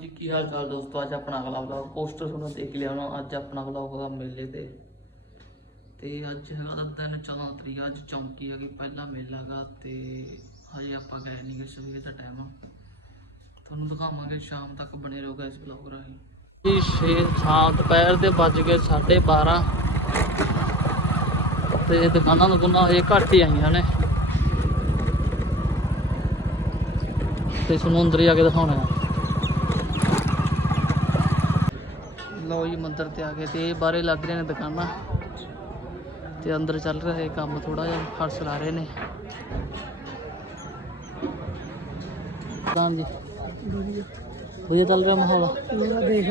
ਜੀ, ਕੀ ਹਾਲ ਚਾਲ ਦੋਸਤੋ? ਅੱਜ ਆਪਣਾ ਅਗਲਾ ਵਲੌਗ ਪੋਸਟਰ ਤੁਹਾਨੂੰ ਦੇਖ ਲਿਆ ਹੋਣਾ। ਅੱਜ ਆਪਣਾ ਵਲੌਗ ਦਾ ਮੇਲੇ ਤੇ। ਤੇ ਅੱਜ ਹੈਗਾ ਦਾ ਦਿਨ 14 ਤਰੀਕ, ਅੱਜ ਚੌਂਕੀ ਹੈਗੀ, ਪਹਿਲਾ ਮੇਲਾ ਗਾ ਤੇ ਹਜੇ ਆਪਾਂ ਗਏ ਨਹੀਂ ਗਏ ਸਵੇਰ ਦਾ ਟਾਈਮ ਆ ਤੁਹਾਨੂੰ ਦਿਖਾਵਾਂਗੇ, ਸ਼ਾਮ ਤੱਕ ਬਣੇ ਰਹੋਗਾ ਇਸ ਵਲੌਗ ਰਾਹੀਂ। ਜੀ 6 ਸ਼ਾਮ ਦੁਪਹਿਰ ਦੇ ਵੱਜ ਗਏ 12:30 ਤੇ ਦੁਕਾਨਾਂ ਦੁਕਾਨਾਂ ਹਜੇ ਘੱਟ ਹੀ ਆਈਆਂ ਨੇ। ਤੇ ਸਮੁੰਦਰ ਜਾ ਕੇ ਦਿਖਾਉਣਾ ਆ ਲਓ ਜੀ ਮੰਦਰ ਤੇ ਆ ਗਏ ਤੇ ਇਹ ਬਾਰੇ ਲੱਗ ਰਹੇ ਨੇ ਦੁਕਾਨਾਂ। ਤੇ ਅੰਦਰ ਚੱਲ ਰਿਹਾ ਹੈ ਕੰਮ ਥੋੜਾ ਜਿਹਾ ਫਰਸ਼ ਲਾ ਰਹੇ ਨੇ। ਤਾਂ ਜੀ ਵਧੀਆ ਚੱਲ ਰਿਹਾ ਮਾਹੌਲ? ਮੇਰਾ ਦੇਖ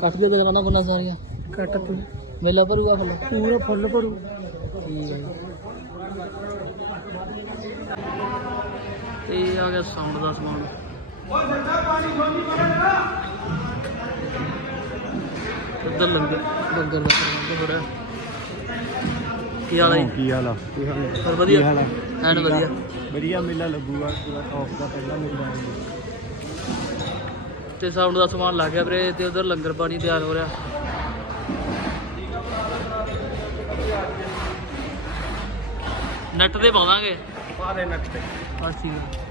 ਕੱਟ ਦੇ ਦੁਕਾਨਾਂ ਬੰਨਾ ਸਾਰੀਆਂ। ਕੱਟ ਤੂੰ। ਮੇਲਾ ਭਰੂਗਾ ਫਿਰ? ਪੂਰਾ ਫੁੱਲ ਭਰੂ। ਠੀਕ ਹੈ ਤੇ ਆ ਗਿਆ ਸਾਊਂਡ ਦਾ ਸਮਾਨ। ਇੱਧਰ ਲੰਗਰ ਲੰਗਰ ਦਾ ਪ੍ਰਬੰਧ ਹੋ ਰਿਹਾ। ਕੀ ਹਾਲ ਹੈ ਜੀ? ਕੀ ਹਾਲ ਆ? ਹੋਰ ਵਧੀਆ? ਕੀ ਹਾਲ ਆ? ਐਨ ਵਧੀਆ। ਵਧੀਆ ਮੇਲਾ ਲੱਗੂਗਾ ਪੂਰਾ ਟੌਪ ਦਾ ਪਹਿਲਾ ਮੇਲਾ ਹੈ। ਤੇ ਸਾਊਂਡ ਦਾ ਸਮਾਨ ਲੱਗ ਗਿਆ ਵੀਰੇ ਤੇ ਉਧਰ ਲੰਗਰ ਪਾਣੀ ਤਿਆਰ ਹੋ ਰਿਹਾ। ਨੈਟ ਤੇ ਪਾਵਾਂਗੇ? ਪਾ ਦੇ ਨੈਕਸਟ ਬਸ ਠੀਕ ਹੈ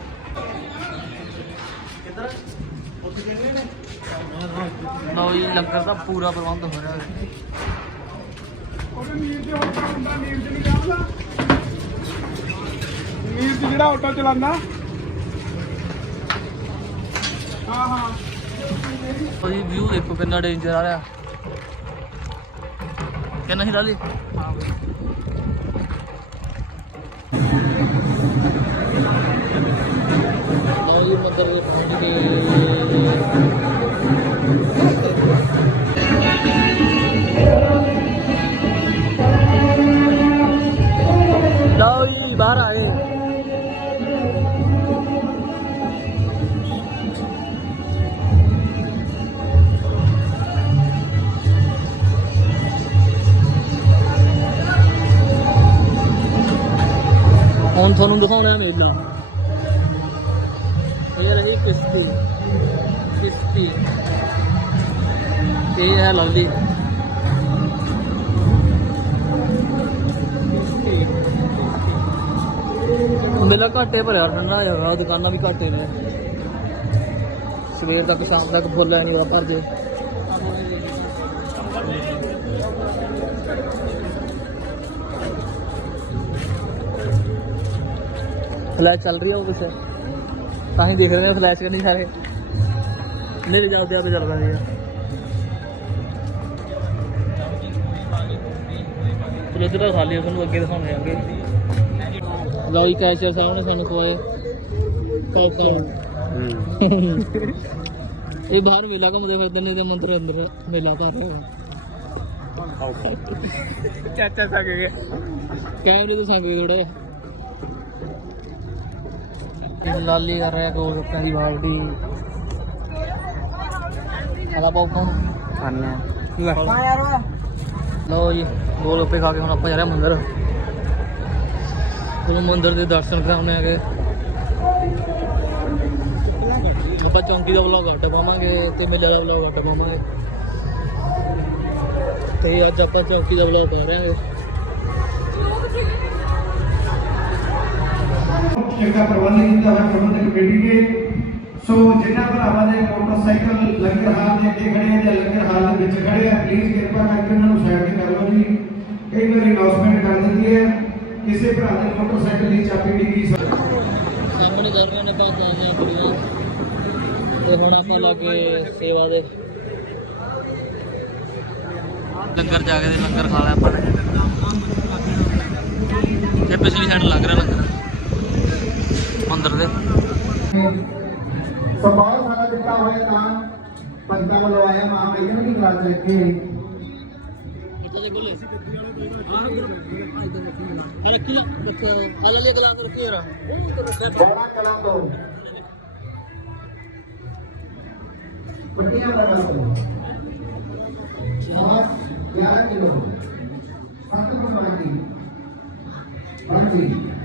ਲਓ ਜੀ ਲੰਗਰ ਦਾ ਪੂਰਾ ਪ੍ਰਬੰਧ ਹੋ ਰਿਹਾ ਹੈ ਮੀਰ ਤੇ ਜਿਹੜਾ ਆਟੋ ਚਲਾਉਂਦਾ ਹਾਂ ਹਾਂ ਉਹਦੀ ਵਿਊ ਦੇਖੋ ਕਿੰਨਾ ਡੇਂਜਰ ਆ ਰਿਹਾ ਕਿੰਨਾ ਹੀ ਰਾਲੀ ਲਓ ਜੀ ਮੰਦਰ ਦੇ ਪਹੁੰਚ ਗਏ ਹੁਣ ਤੁਹਾਨੂੰ ਦਿਖਾਉਣਾ ਮੇਲਾ ਇਹ ਰਹੀ ਕਿਸ਼ਤੀ। ਕਿਸ਼ਤੀ। ਇਹ ਹੈ ਲਵਲੀ। ਮੇਲਾ ਘਾਟੇ ਭਰਿਆ, ਠੰਡਾ ਹੈਗਾ ਦੁਕਾਨਾਂ ਵੀ ਘਾਟੇ ਨੇ। ਸਵੇਰ ਤੱਕ, ਸ਼ਾਮ ਤੱਕ ਫੁੱਲ ਐ ਨਹੀਂ ਪਤਾ ਭਰ ਜੇ ਫਲੈਸ਼ ਚੱਲ ਰਹੀ ਆ ਉਹ ਕੁਛ। ਤਾਂ ਹੀ ਦੇਖ ਰਹੇ ਨੇ ਫਲੈਸ਼ ਕਰਨੀ ਸਾਰੇ। ਮੇਰੇ ਜਾਉਦੇ ਆਪੇ ਚੱਲਦਾ ਜੀ ਚਲੋ ਇੱਧਰ ਤਾਂ ਖਾਲੀ ਆ, ਤੁਹਾਨੂੰ ਅੱਗੇ ਦਿਖਾਉਣੇ ਆਂਗੇ। ਲਓ ਜੀ ਕੈਸ਼ੀਅਰ ਸਾਹਿਬ ਨੇ ਸਾਨੂੰ ਖਵਾਏ। ਕਾਇਕਾ ਇਹ ਬਾਹਰ ਮੇਲਾ ਘੁੰਮਦੇ ਫਿਰਦੇ ਨੇ ਤੇ ਮੰਦਰ ਅੰਦਰ ਮੇਲਾ ਭਰ ਰਹੇ ਹੋ ਚਾਚਾ ਸਕ ਗਿਆ ਕੈਮਰੇ ਤੋਂ ਸੰਗ ਗਏ ਥੋੜੇ ਲਾਲੀ ਕਰ ਰਿਹਾ ਗੋਲ ਗੱਪਿਆਂ ਦੀ ਬਾਲਟੀ। ਆਲਾ ਪਾਉ ਖਾਣਾ। ਹਾਂ ਯਾਰ। ਲਓ ਜੀ ਗੋਲ ਗੱਪੇ ਖਾ ਕੇ ਹੁਣ ਆਪਾਂ ਜਾ ਰਹੇ ਮੰਦਿਰ। ਤੁਹਾਨੂੰ ਮੰਦਿਰ ਦੇ ਦਰਸ਼ਨ ਕਰਾਉਣੇ ਹੈਗੇ। ਆਪਾਂ ਚੌਂਕੀ ਦਾ ਵਲੌਗ ਅੱਡ ਪਾਵਾਂਗੇ ਤੇ ਮੇਲੇ ਦਾ ਵਲੌਗ ਅੱਡ ਪਾਵਾਂਗੇ। ਤੇ ਅੱਜ ਆਪਾਂ ਚੌਂਕੀ ਦਾ ਵਲੌਗ ਪਾ ਰਹੇ ਹਾਂ ਚੰਗਾ ਪ੍ਰਬੰਧ ਕੀਤਾ ਹੋਇਆ ਪ੍ਰਬੰਧਕ ਕਮੇਟੀ ਨੇ ਸੋ ਜਿਨ੍ਹਾਂ ਭਰਾਵਾਂ ਦੇ ਮੋਟਰਸਾਈਕਲ ਲੰਗਰ ਹਾਲ ਦੇ ਅੱਗੇ ਖੜੇ ਆ ਜਾਂ ਲੰਗਰ ਹਾਲ ਦੇ ਵਿੱਚ ਖੜੇ ਆ ਪਲੀਜ਼ ਕਿਰਪਾ ਕਰਕੇ ਉਹਨਾਂ ਨੂੰ ਸਾਈਡ ਤੇ ਕਰ ਲਓ ਜੀ। ਕਈ ਵਾਰੀ ਅਨਾਉਂਸਮੈਂਟ ਕਰ ਦਿੰਦੀ ਹੈ ਕਿਸੇ ਭਰਾ ਦੇ ਮੋਟਰਸਾਈਕਲ ਦੀ ਚਾਬੀ ਡਿੱਗੀ ਸਾ। ਸਾਹਮਣੇ ਕਰ ਰਹੇ ਨੇ ਬਾਤਾਂ ਦੀਆਂ ਕੁੜੀਆਂ ਤੇ ਹੁਣ ਆਪਾਂ ਲੱਗੇ ਸੇਵਾ ਦੇ। ਲੰਗਰ ਜਾ ਕੇ ਤੇ ਲੰਗਰ ਖਾ ਲਿਆ ਆਪਾਂ ਨੇ। ਇਹ ਪਿਛਲੀ ਸਾਈਡ ਲੱਗ ਰਿਹਾ ਲੰਗਰ। अंदर दे। तो बहुत सारा दिता हुआ है काम पंचा लगवाया माँ बहन की क्लास लेके अरे तो। किलो हाँ जी।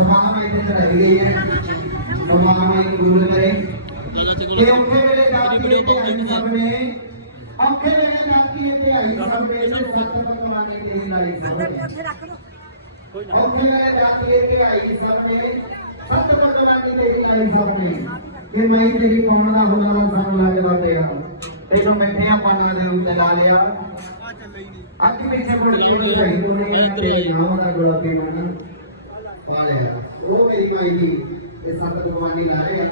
ਸਮਾਨਮੈਂਟ ਰਹਿ ਗਈ ਹੈ। ਸਮਾਨਮੈਂਟ ਗੁਰੂ ਕਰੇ। ਤੇ ਔਖੇ ਵੇਲੇ ਜਾਤੀ ਤੇ ਆਈ ਸਭ ਨੇ। ਔਖੇ ਵੇਲੇ ਜਾਤੀ ਤੇ ਆਈ ਸਭ ਨੇ ਸੱਤ ਪਕਵਾਨੇ ਦੇ ਨਾਲ ਇੱਕ ਔਖੇ ਵੇਲੇ ਜਾਤੀ ਤੇ ਆਈ ਸਭ ਨੇ ਸੱਤ ਪਕਵਾਨੇ ਦੇ ਆਈ ਸਭ ਨੇ। ਕਿ ਮੈਂ ਤੇਰੀ ਪਾਉਣ ਦਾ ਹੁਲਾਰਾ ਸਾਨੂੰ ਲੱਗਦਾ ਤੇਰਾ ਤੈਨੂੰ ਮਿੱਠੀਆਂ ਪਾਣਾਂ ਦੇ ਉੱਤੇ ਲਾ ਲਿਆ। ਅੱਜ ਪਿੱਛੇ ਮੁੜ ਕੇ ਨਹੀਂ ਤੇਰੇ ਨਾਮ ਦਾ ਗੁਲਾਬੀ ਮਨ ਪਾ ਲਿਆ ਉਹ ਮੇਰੀ ਮਾਈ ਦੀ ਇਹ ਸੱਤ ਪਕਵਾਨੀ ਲਾਏ ਆ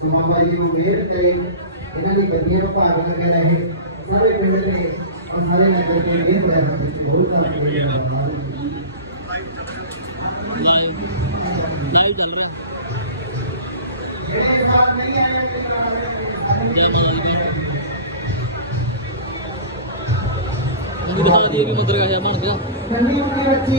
ਸਮਾਂ ਬਾਈ ਨੂੰ ਮਿਹਰ ਕਰੇ ਇਹਨਾਂ ਦੀ ਵਧੀਆ ਨੂੰ ਭਾਗ ਕਰਕੇ ਰਹੇ ਸਾਰੇ ਪਿੰਡ ਦੇ ਔਰ ਸਾਰੇ ਨਗਰ ਦੇ ਵੀ ਹੋਇਆ ਵਿੱਚ ਬਹੁਤ ਸਾਰਾ ਕੋਈ ਨਾਲ ਲਾਈਵ ਚੱਲ ਰਿਹਾ ਜਿਹੜੇ ਸਾਥ ਨਹੀਂ ਆਏ ਜੈ ਮਾਤਾ ਦੀ ਉਹ ਦਿਖਾ ਦਈਏ ਕਿ ਮੰਦਰ ਕਾ ਬਣ ਗਿਆ ਨੰਨੀ ਉਨੀ ਬੱਚੀ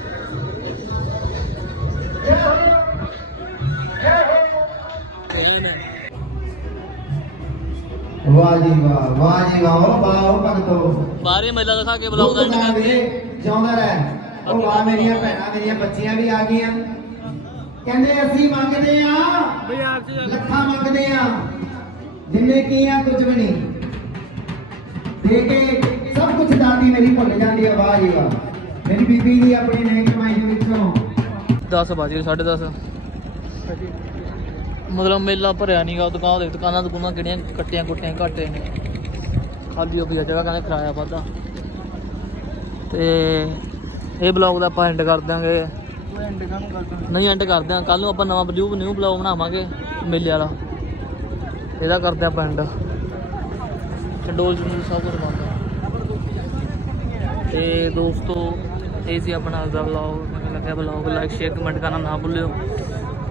ਵਾਹ ਜੀ ਵਾਹ ਵਾਹ ਜੀ ਵਾਹ ਉਹ ਵਾਹ ਉਹ ਭਗਤੋ ਬਾਰੇ ਮੇਲਾ ਦਿਖਾ ਕੇ ਬੁਲਾਉਂਦਾ ਦੁੱਖ ਨਾ ਵੀਰੇ ਜਿਉਂਦਾ ਰਹਿ। ਉਹ ਵਾਹ ਮੇਰੀਆਂ ਭੈਣਾਂ ਮੇਰੀਆਂ ਬੱਚੀਆਂ ਵੀ ਆ ਗਈਆਂ। ਕਹਿੰਦੇ ਅਸੀਂ ਮੰਗਦੇ ਆ ਬਾਜ਼ਾਰ 'ਚ ਲੱਖਾਂ ਮੰਗਦੇ ਆ। ਜਿੰਨੇ ਕੀ ਆ ਕੁਝ ਵੀ ਨਹੀਂ। ਦੇ ਕੇ ਸਭ ਕੁਝ ਦਾਦੀ ਮੇਰੀ ਭੁੱਲ ਜਾਂਦੀ ਆ ਵਾਹ ਜੀ ਵਾਹ। ਮੇਰੀ ਬੀਬੀ ਦੀ ਆਪਣੀ ਨਹੀਂ ਕਮਾਈ ਦੇ ਵਿੱਚੋਂ। 10 ਵਜ ਗਏ 10:30 ਮਤਲਬ ਮੇਲਾ ਭਰਿਆ ਨਹੀਂਗਾ ਦੁਕਾਨ ਦੇ ਦੁਕਾਨਾਂ ਦੁਕਾਨਾਂ ਕਿਹੜੀਆਂ ਕੱਟੀਆਂ ਕੁੱਟੀਆਂ ਘਾਟੇ ਨੇ। ਖਾਲੀ ਹੋ ਗਈ ਜਗ੍ਹਾ ਕਹਿੰਦੇ ਕਿਰਾਇਆ ਵਾਧਾ ਤੇ ਇਹ ਬਲੌਗ ਦਾ ਆਪਾਂ ਐਂਡ ਕਰ ਦਾਂਗੇ ਨਹੀਂ ਐਂਡ ਕਰਦੇ ਆਂ ਕੱਲ ਨੂੰ ਆਪਾਂ ਨਵਾਂ ਨਿਊ ਨਿਊ ਬਲੌਗ ਬਣਾਵਾਂਗੇ ਮੇਲੇ ਵਾਲਾ। ਇਹਦਾ ਕਰਦੇ ਆਪਾਂ ਐਂਡ ਚੰਡੋਲ ਚੰਡੋਲ ਸਭ ਕੁਝ ਬੰਦ ਆ। ਤੇ ਦੋਸਤੋ ਇਹ ਸੀ ਆਪਣਾ ਅੱਜ ਦਾ ਬਲੌਗ ਮੈਨੂੰ ਲੱਗਿਆ ਬਲੌਗ ਲਾਈਕ ਸ਼ੇਅਰ ਕਮੈਂਟ ਕਰਨਾ ਨਾ ਭੁੱਲਿਓ।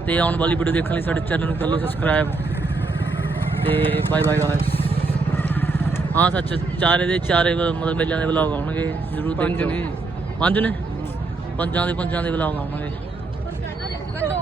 ਤੇ ਆਉਣ ਵਾਲੀ ਵੀਡੀਓ ਦੇਖਣ ਲਈ ਸਾਡੇ ਚੈਨਲ ਨੂੰ ਕਰ ਲਓ ਸਬਸਕ੍ਰਾਈਬ ਤੇ ਬਾਏ ਬਾਏ ਗਾਇਸ ਹਾਂ ਸੱਚ ਚਾਰੇ ਦੇ ਚਾਰੇ ਮਤਲਬ ਮੇਲਿਆਂ ਦੇ ਬਲੌਗ ਆਉਣਗੇ ਜ਼ਰੂਰ ਪੰਜ ਦੇਖਿਓ। ਨੇ। ਪੰਜ ਨੇ? ਪੰਜਾਂ ਦੇ ਪੰਜਾਂ ਦੇ ਬਲੌਗ ਆਉਣਗੇ।